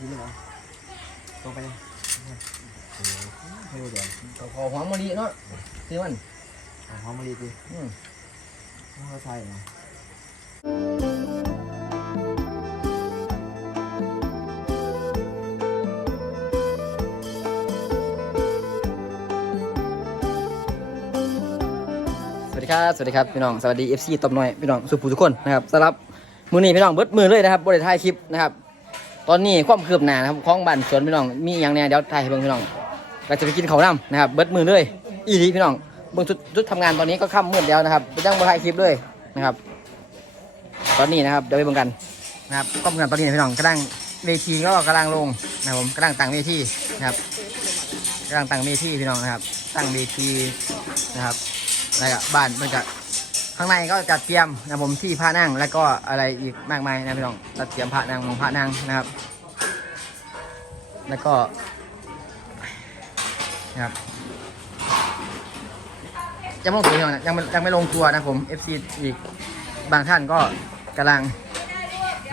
ทีนี้เหรอตรงไปเลยไม่รู้เดี๋ยวก็ขอหอมมะลิเนาะซื้อมันเอาหอมมะลิดิอืมเขาใส่เนาะสวัสดีครับสวัสดีครับพี่น้องสวัสดี FC ตบหน่อยพี่น้องสุภูทุกคนนะครับสำหรับมือนี้พี่น้องเบิดมือเลยนะครับบริถ่ายคลิปนะครับ ตอนนี้ความคืบหน้านะครับของบ้านสวนพี่น้อง มีอย่างแน่เดี๋ยวถ่ายให้เบิ่งพี่น้องเราจะไปกินข้าวน้ำนะครับ เบิดมือเลยอีดีพี่น้องเบิ่งชุดชุดทำงานตอนนี้ก็ค่ำมืดแล้วนะครับไปจ้างบริถ่ายคลิปเลยนะครับ ตอนนี้นะครับเดี๋ยวไปเบิ่งกันนะครับความงานตอนนี้นะพี่น้องกำลังเวทีก็กำลังลงนะครับผมกำลังตั้งเวทีนะครับกำลังตั้งเวทีพี่น้องนะครับ ตั้งเวทีนะครับแล้วก็บ้านมันจะข้างในก็จัดเตรียมนะผมที่พระนั่งแล้วก็อะไรอีกมากมายนะพี่น้องจัดเตรียมพระนั่งมองพระนั่งนะครับ แล้วก็นะครับยังไม่ลงตัวพี่น้องนะยังยังไม่ลงตัวนะผม FC อีกบางท่านก็กำลัง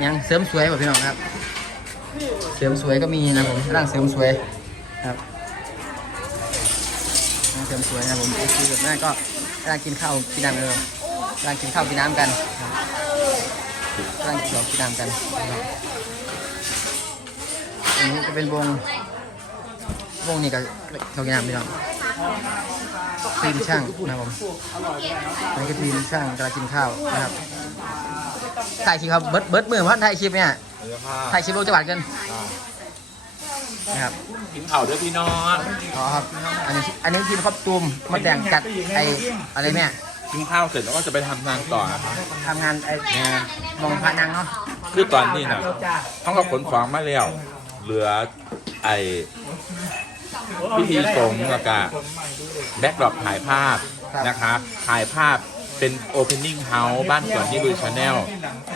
ยังเสริมสวยแบบพี่น้องครับ เสริมสวยก็มีนะผมกำลังเสริมสวยครับเสริมสวยนะผม FC แบบนั้นก็กำลังกินข้าวกินน้ำกันกำลังกินข้าวกินน้ำกันครับกำลังกินข้าวกินน้ำกัน นะครับอันนี้จะเป็นวง วงนี้กับข้าวกินน้ำพี่น้องทีมช่างนะครับผมอันนี้ก็ทีมช่างกำลังกินข้าวนะครับถ่ายคลิปครับเบิร์ดเบิร์ดมือพันถ่ายคลิปเนี่ยถ่ายคลิปลงจังหวัดกันนะครับกินเผาด้วยพี่น้องอ๋อครับอันนี้อันนี้ทีมครอบตูมมาแต่งจัดไออะไรเนี่ยกินข้าวเสร็จแล้วก็จะไปทำงานต่อนะครับทำงานไอ้มองพระนางเนาะคือตอนนี้นะต้องก็ขนของมาแล้ว เหลือไอพิธีสงฆ์แล้วก็แบ็กดรอปถ่ายภาพนะคะถ่ายภาพเป็นโอเพนนิ่งเฮาส์บ้านสวนที่ลุยชาแนล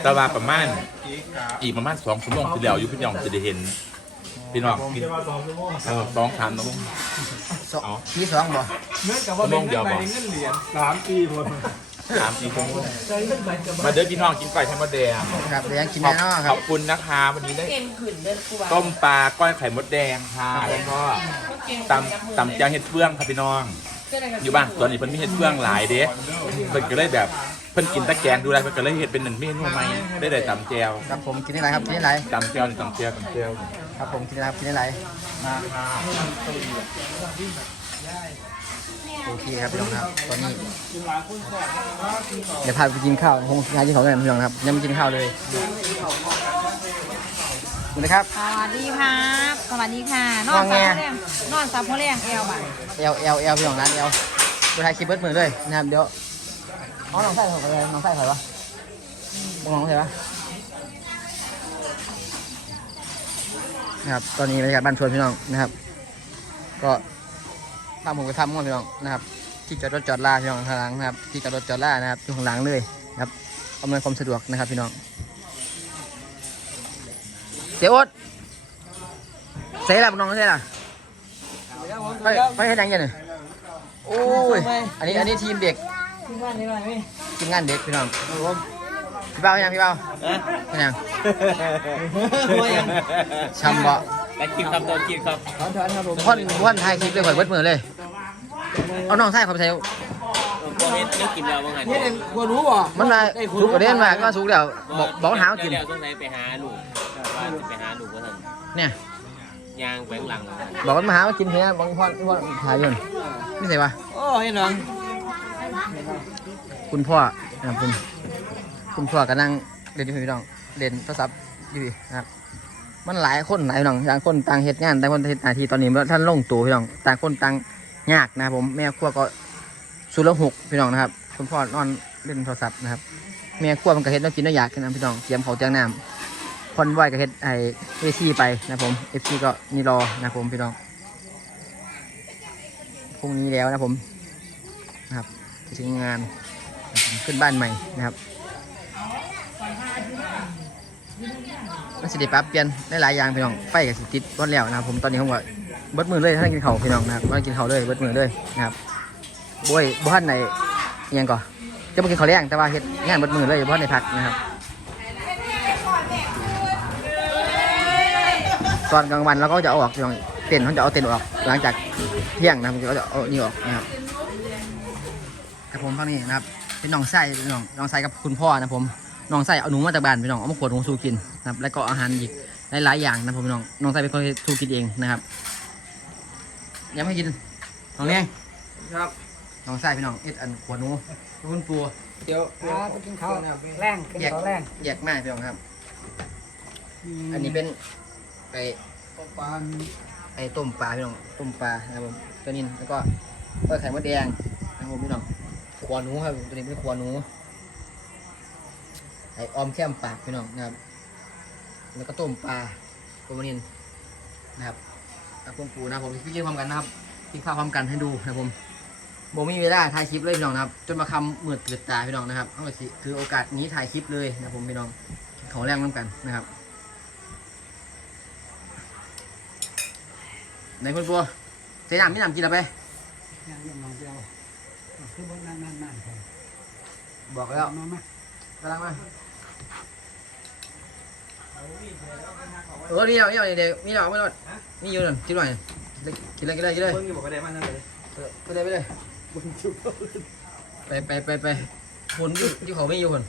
แต่ว่าประมาณอีกประมาณสองชั่วโมงที่แล้วอยู่พี่น้องจะได้เห็น พี่น้องกินเออสองสามชั่วโมงสองอ๋อมีสองบ่ชั่วโมงเดียวบอกสามปีหมด สามสี่ชั่วโมงมาเด้อพี่น้องกินไก่ไข่มดแดงครับเดี๋ยวยังกินขอแน่บนอนคขรัอบบคุณนะคะวันนี้ได้ต้มปลาก้อยไข่มดแดงค่ะแล้วก็ตำตำแจ่วเห็ดเฟืองค่ะพี่น้อง อยู่บ้านตอนนี้เพิ่นมีเห็ดเฟืองหลายเด้เพิ่นก็เลยแบบเพิ่นกินตะแกรงดูแลเพิ่นก็เลยเห็ดเป็นหนึ่งเมนูใหม่ได้ได้ตำแจ่วครับผมกินได้ไรครับกินได้ไรตำแจ่วนี่ตำแจ่วตำแจ่วครับผมกินได้ครับกินได้ไรมาค่ะ โอเคครับพี่น้องครับ ตอนนี้เดี๋ยวพาไปกินข้าวคงพากินข้าวกันพี่น้องครับ ยังไม่กินข้าวเลยสวัสดีครับ สวัสดีครับสวัสดีค่ะนอนว่าไงซับโพแรงนอนซับโพแรงเอวบ่ะเอลเอลเอลพี่น้องร้านเอลดูไทยคลิปเบิร์ดมือเลยนะครับเดี๋ยวอ๋อน้องไส้ของอะไรน้องไส้ใครวะน้องใครวะนะครับ ตอนนี้บรรยากาศบ้านชวนพี่น้องนะครับ ก็ ทำผมก็ทำก่อนพี่น้องนะครับที่จอดรถจอดลาพี่น้องข้างหลังนะครับที่จอดรถจอดลานะครับอยู่ข้างหลังเลยนะครับอำนวยความสะดวกนะครับพี่น้องเสียโอ๊ตเสียละน้องเสียละไปไปให้ดังยังไงโอ้ยอันนี้อันนี้ทีมเด็กถึงวันนี้วันนี้ทีมงานเด็กพี่น้องพี่เป้ายังพี่เป้ายังช้ำบ่ แต่กินครับโดนกินครับพ่อนพ่อนถ่ายคลิปเลยข่อยเบิดมือเลย เอาน้องใส่เขาไปใส่พอเห็นเลิกกินแล้วว่าไงนี่เองควรรู้ป่ะมันมาสุกกระเด็นมาก็สุกแล้วบอกบอกหากินแล้วต้องไหนไปหาลูกว่าจะไปหาลูกว่าท่านเนี่ยยางแฝงหลังบอกมันมาหากินเฮียบอกพ่อพ่อถ่ายอยืนนี่ใส่ปะโอ้ยน้องคุณพ่อนะครับคุณคุณพ่อก็นั่งเล่นอยู่พี่น้องเล่นโทรศัพท์อยู่พี่นะครับ มันหลายคนหลายน้องต่างคนต่างเหตุงานต่างคนเฮ็ดหน้าที่ตอนนี้ท่านลงตัวพี่น้องต่างคนต่างยากนะครับผมแม่ครัวก็สุดละหกพี่น้องนะครับคุณพ่อนอนเล่นโทรศัพท์นะครับแม่ครัวมันก็เฮ็ดแล้วกินแล้วอยากกันนะพี่น้องเตรียมเขาวเตรียมน้ำพอนไหวก็เฮ็ดไอเอซีไปนะครับผมเอฟซีก็นี่รอนะครับผมพี่น้องพรุ่งนี้แล้วนะครับผมนะครับถึงงานขึ้นบ้านใหม่นะครับ มันสิได้ปรับเปลี่ยนได้หลายอย่างพี่น้องไฟกับสิติดร้อนแล้วนะครับผมตอนนี้ผมว่าเบิดมือเลยท่านกินข้าวพี่น้องนะครับว่ากินข้าวเลยเบิดมือเลยนะครับบ่ยบ้านไหนยังก่อนจะมากินข้าวแรงแต่ว่าเฮ็ดงานเบดมือเลยเพราะในพักนะครับตอนกลางวันเราก็จะเอาออกพี่น้องเต็นท์เขาจะเอาเต็นท์ออกหลังจากเที่ยงนะครับเขาจะเอานี่ออกนะครับครับผมฟังนี่นะครับเป็นน้องไส้เป็นน้องน้องไส้กับคุณพ่อนะผม น้องไส้เอาหนูมาจากบ้านพี่น้องเอามาขวดหนูสู่กินนะครับแล้วก็อาหารอีกหลายๆอย่างนะผมพี่น้องน้องไส้เป็นคนสู่กินเองนะครับยังไม่กินน้องเลี้ยงครับน้องไส้พี่น้องเอ็ดอันขวดหนูคุณปูเดี๋ยวอ่าไปกินข้าวแรงกินข้าวแรงแยกมากพี่น้องครับ อันนี้เป็นไอปลาไอต้มปลาพี่น้องต้มปลานะครับผมตัวนี้แล้วก็ก็ไข่มดแดงนะครับผมพี่น้องขวาหนูครับตัวนี้เป็นขวาหนูไอออมแค้มปากพี่น้องนะครับ แล้วก็ต้มปลาโกมานินนะครับกับพวงปูนะครับผมพี่กินพร้อมกันนะครับกินข้าวพร้อมกันให้ดูนะครับผมโบมีเวลาถ่ายคลิปเลยพี่น้องนะครับจนมาคำมืดเกิดตาพี่น้องนะครับเอาไปสิคือโอกาสนี้ถ่ายคลิปเลยนะครับผมพี่น้องขอแรงน้ำกันนะครับในคุณปัวใส่น้ำไม่น้ำกินอะไรไปยังยังมองเดียวคือบ่นั่นนั่นนั่นบอกแล้วมามากำลังมา เออนี่เดี๋ยวนี่เดี๋ยวเดี๋ยวนี่เดี๋ยวไม่รอดนี่อยู่นั่นกินหน่อยกินเลยกินเลยกินเลยเพิ่งอยู่บอกไปได้มันนั่นเลยไปเลยไปเลยไปไปไปไปคนที่ที่เขาไม่อยู่คน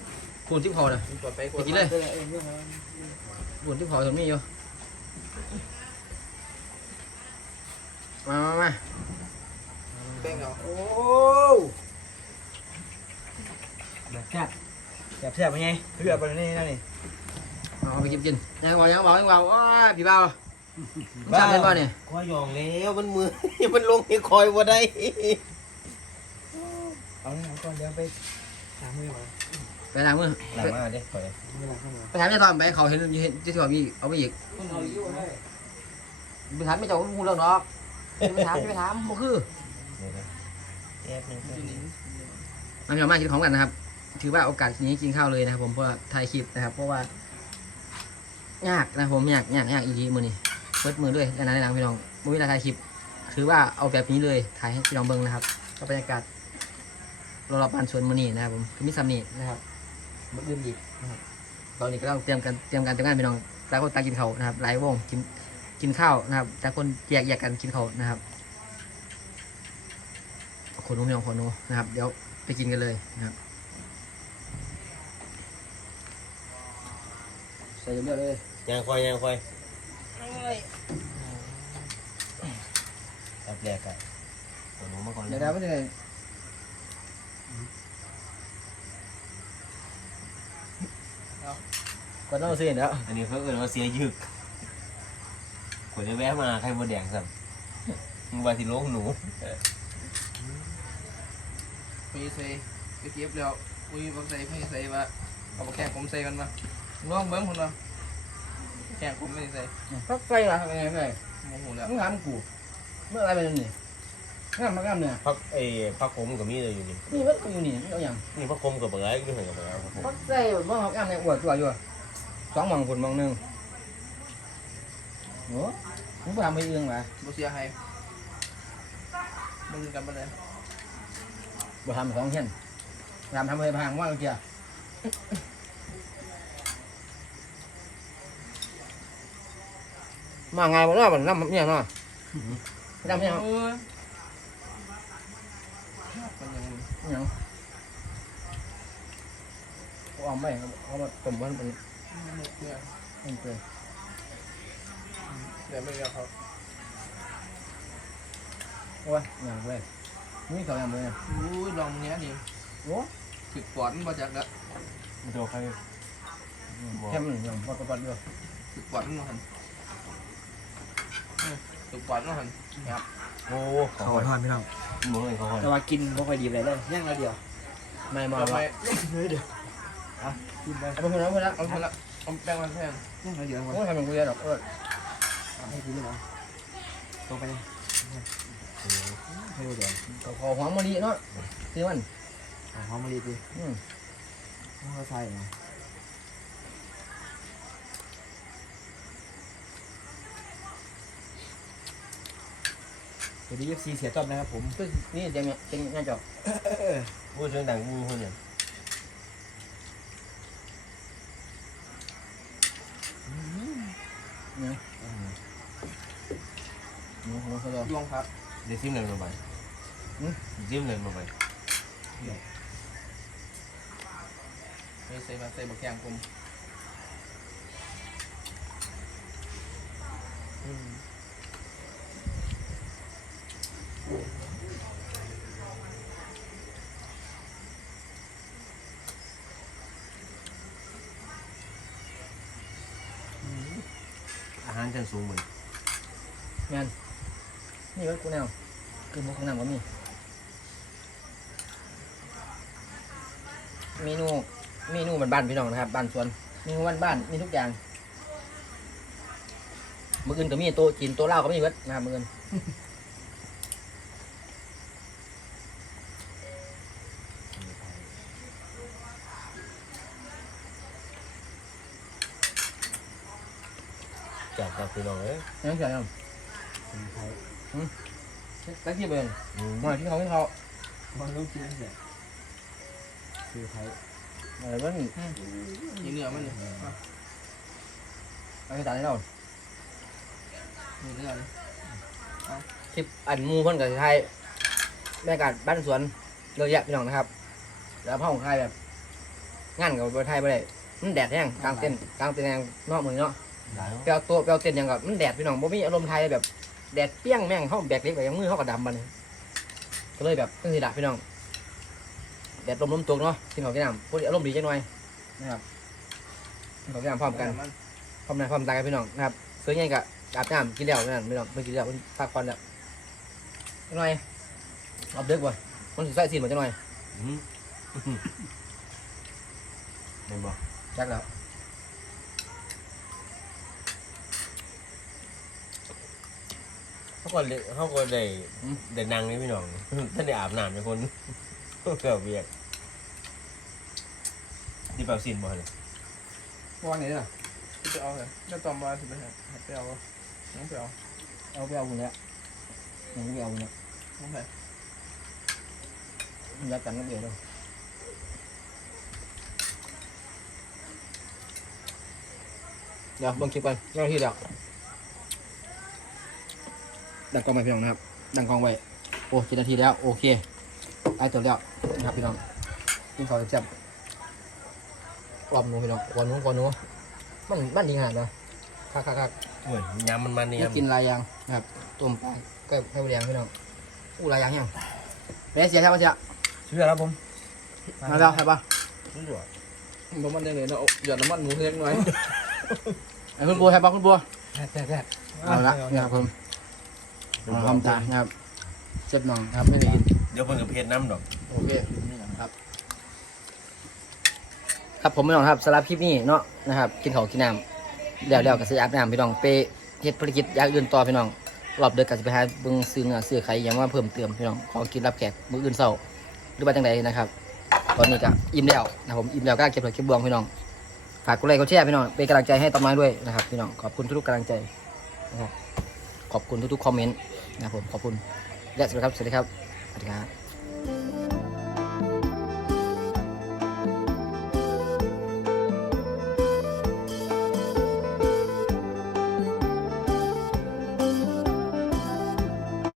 คนที่เขาน่ะไปกินเลยคนที่เขาคนไม่อยู่มามามาแป้งเอาโอ้แบบ แซ่บแบบแซ่บเป็นไงเลือดไปนี่นั่นนี่เอาไปกินกินยังบอกยังบอกยังบอกว้าพี่เบามึงจำเป็นป่ะเนี่ยคอยหยองแล้วมันมือมันลงให้คอยว่าได้เอาเนี่ยเอาก่อนเดี๋ยวไปล้างมือมาไปล้างมือหลังมาเด้คอยไม่ล้างข้างหลังไปถามยายตอนไปเขาเห็นเห็นที่เขามีเอาไปอีกเอาอยู่ให้ไปถามไม่เจ้าหูเรื่องเนาะไปถามไปถามบ่คือแอบนึงมันมีมากินของกันนะครับ ถือว่าโอกาสนี้กินข้าวเลยนะครับผมเพราะว่าถ่ายคลิปนะครับ เพราะว่ายากนะผมยากยากยากอีกทีมือนี่เปิดมือด้วยแล้วนะในหลังพี่น้องมือเวลาถ่ายคลิปถือว่าเอาแบบนี้เลยถ่ายให้พี่น้องเบิ่งนะครับก็บรรยากาศรอบๆบ้านสวนมือนี่นะครับผมคือมิซัมนี่นะครับมืออื่นอีกนะครับตอนนี้ก็ต้องเตรียมกันเตรียมการเตรียมงานพี่น้องแต่คนตากินเขาวนะครับหลายวงกินกินข้าวนะครับแต่คนแยกแยกกันกินเขาวนะครับขนนุ่มพี่น้องขนนุ่นะครับ เดี๋ยวไปกินกันเลยนะครับ ใส่เยอะๆเลยยังคอยยังคอยแอบแรกอะตัวหนูมาก่อนเดี๋ยวเราไม่ได้ก่อนต้องเอาซื้อเดี๋ยวอันนี้เขาเอ่ยว่าเสียยึกขวดได้แวะมาใครบดแดงสัมมึงว่าสิโลกหนูมีใส่ไปเก็บแล้วอุ้ยผมใส่ไม่ใส่ว่าเอาแข่งผมใส่กันมา น้องเบิ้งคนละแข่งผมไม่ได้ใส่พักใส่ละไงไงโมโหแล้วมึงถามกูเมื่ออะไรเป็นนี่งามมากงามเนี่ยพักเอพักคมกับมีเลยอยู่นี่นี่มันอยู่นี่เอาอย่างนี่พักคมกับเบอร์ไอ้ไม่เห็นกับเบอร์ไอ้ครับผมพักใส่แบบว่างามเนี่ยอวดตัวอยู่สองมองคนมองหนึ่งโอ้มึงไปทำไปเอื้องมาบ่เสียหายมึงกันไปเลยบ่ทำสองเช่นทำทำไปพังว่าเกี มาไงบ่เนาะบ่น้ำเนี่ยเนาะน้ำเนี่ยเออมันยังยังเอาไม่เอามาต้มมันเป็นเสียมันเป็นเสียไม่เรียกเขาโอ้ยอย่างเว้ยนี่เขาอย่างเว้ยอุ้ยลองเนี้ยนี่โอ้ติดปอดมันมาจากแล้วไม่โดนใครแค่มันอย่างปัดปัดด้วยติดปอดมันมาหัน ติดปอดมันหันครับโอ้เขาทอดพี่น้องหนูเห็นเขาคนแต่ว่ากินไม่ค่อยดีเลยเลยย่างละเดียวไม่มาทำไมว่าเดี๋ยวอะกินไปเอาไปคนละคนละเอาไปละเอาแป้งมันแพงยังไงเดี๋ยวโอ้ยทำมันกูจะดอกเออให้กินเลยเหรอตรงไปให้ดูเดี๋ยวก็ขอหอมมะลิเนาะซื้อมันหอมมะลิดิอืมเขาใส่เนาะ วัสดีเอฟซีเสียจอบนะครับผมคือนี่เดี๋ยวเนี่ยเป็นง่ายจอกพูดเรื่องดังมูคนเนี่ยเนี่ยน้องเขาจะดวงครับเดี๋ยวซิมเลยลงไปหืมซิมเลยลงไปไม่ใส่มาใส่บักแกงผม เช่นสูงเหมือนงานนี่ก็กูแนวคือมุกข้างหน้าก็มี เมนู เมนูบ้านๆพี่น้องนะครับ บ้านสวน เมนูบ้านๆมีทุกอย่าง มื้ออื่นก็มีโต๊ะจีนโต๊ะเหล้าก็มีเบิดนะครับมื้ออื่น จากกับพี่น้องเอ้ยยังเสียยังตะกี้เบิ่งอืมมาที่เขาที่เขามันต้องกินเนี่ยคือไทยอะไรเบิ่งนี่เนื้อมันเนี่ยอะเอาไปตัดให้เรานี่เนื้อเลยคลิปอันหมูเพิ่นกับไทยบรรยากาศบ้านสวนเยอะแยะพี่น้องนะครับ แล้วพ่อของไทยแบบงานกับบไทยไปเลยมันแดดแห้งกลางเต้นท์กลางเต้นท์แห้งนอกมือเนาะหลาย เปลวตัวเปลวเต้นท์หยังกับมันแดดพี่น้องบ่มีอารมณ์ไทยแบบแดดเปรี้ยงแม่งเขาแบกเล็กไปยังมือเขาก็ดำบัดนก็เลยแบบตั้งสิดาพี่น้องแดดลมลมตกเนาะกินข้าวกินน้ำพูดอารมณ์ดีจังหน่อยนะครับกินข้าวกินน้ำพร้อมกันมันพร้อมหน้าพร้อมตากันพี่น้องนะครับซื้อยังกับอาบน้ำกินแล้วนั่นพี่น้องไม่กินแล้วมันพักผ่อนแล้วจังหน่อยเอาเด็กบ่มันสิใส่ซีนมาจังหน่อยอืมเห็นบ่จักแล้ว เขาก็เลยเขาก็ได้ได้นั่งนี่พี่น้องท่านได้อาบน้ำเป็นคนเกือบเวียกที่เปล่าสินบ่เลยวางไหนล่ะจะเอาเลยจะตอมมาสิไปหาไปเอาบ่น้องไปเอาเอาไปเอาบุญแล้วยังไม่เอาบุญแล้วน้องไปมันยัดกันก็เดียวเลยเดี๋ยวเบิ่งคลิปกันเจ้าหน้าที่แล้ว ดังกล้องไปพี่น้องนะครับ ดังกล้องไว้ โอ้เจ็ดนาทีแล้ว โอเคไอ้ตัวแล้วนะครับพี่น้องกินข้าวแซ่บๆความหนูพี่น้องความหนูความหนูมันมันดีขนาดเนาะคักคักคักเหมือนยำมันมันนี่นี่กินลายยางนะครับต้มปลาก็ให้แดงพี่น้องอู้ลายยางยังเบสเสียใช่ปะเสียเชื่อแล้วผมมาแล้วใช่ปะรู้จักบ่มันได้เลยเนาะหยอดน้ำมันหมูเล็กน้อยไอ้คุณบัวใช่ปะคุณบัวแซ่บเอาละนี่ครับผม เอาทำตานะครับเจ็ดหน่องนะครับไม่ได้กินเดี๋ยวเพิ่นกับเพจน้ำดอกโอเคครับ ครับผมไม่ต้องครับสำหรับคลิปนี้เนาะนะครับ กินข้าวกินน้ำแล้วแล้วก็สิอาบน้ำพี่น้องไปเฮ็ดภารกิจอย่างอื่นต่อพี่น้องรอบเดือนก็สิไปหาเบิ่งซื้อเนื้อซื้อไข่อยังมาเพิ่มเติมพี่น้องขอกินรับแขกมื้ออื่นเช้าหรือว่าจังใดนะครับ ตอนนี้ก็อิ่มแล้วนะครับผมอิ่มแล้วก็เก็บเลยเก็บบวงพี่น้องฝากกดไลค์กดแชร์พี่น้องเป็นกำลังใจให้ต้นไม้ด้วยนะครับพี่น้องขอบคุณทุกๆกำลังใจนะครับ ขอบคุณทุกๆคอมเมนต์นะครับผมขอบคุณและสวัสดีครับสวัสดีครับสวัสดีครับ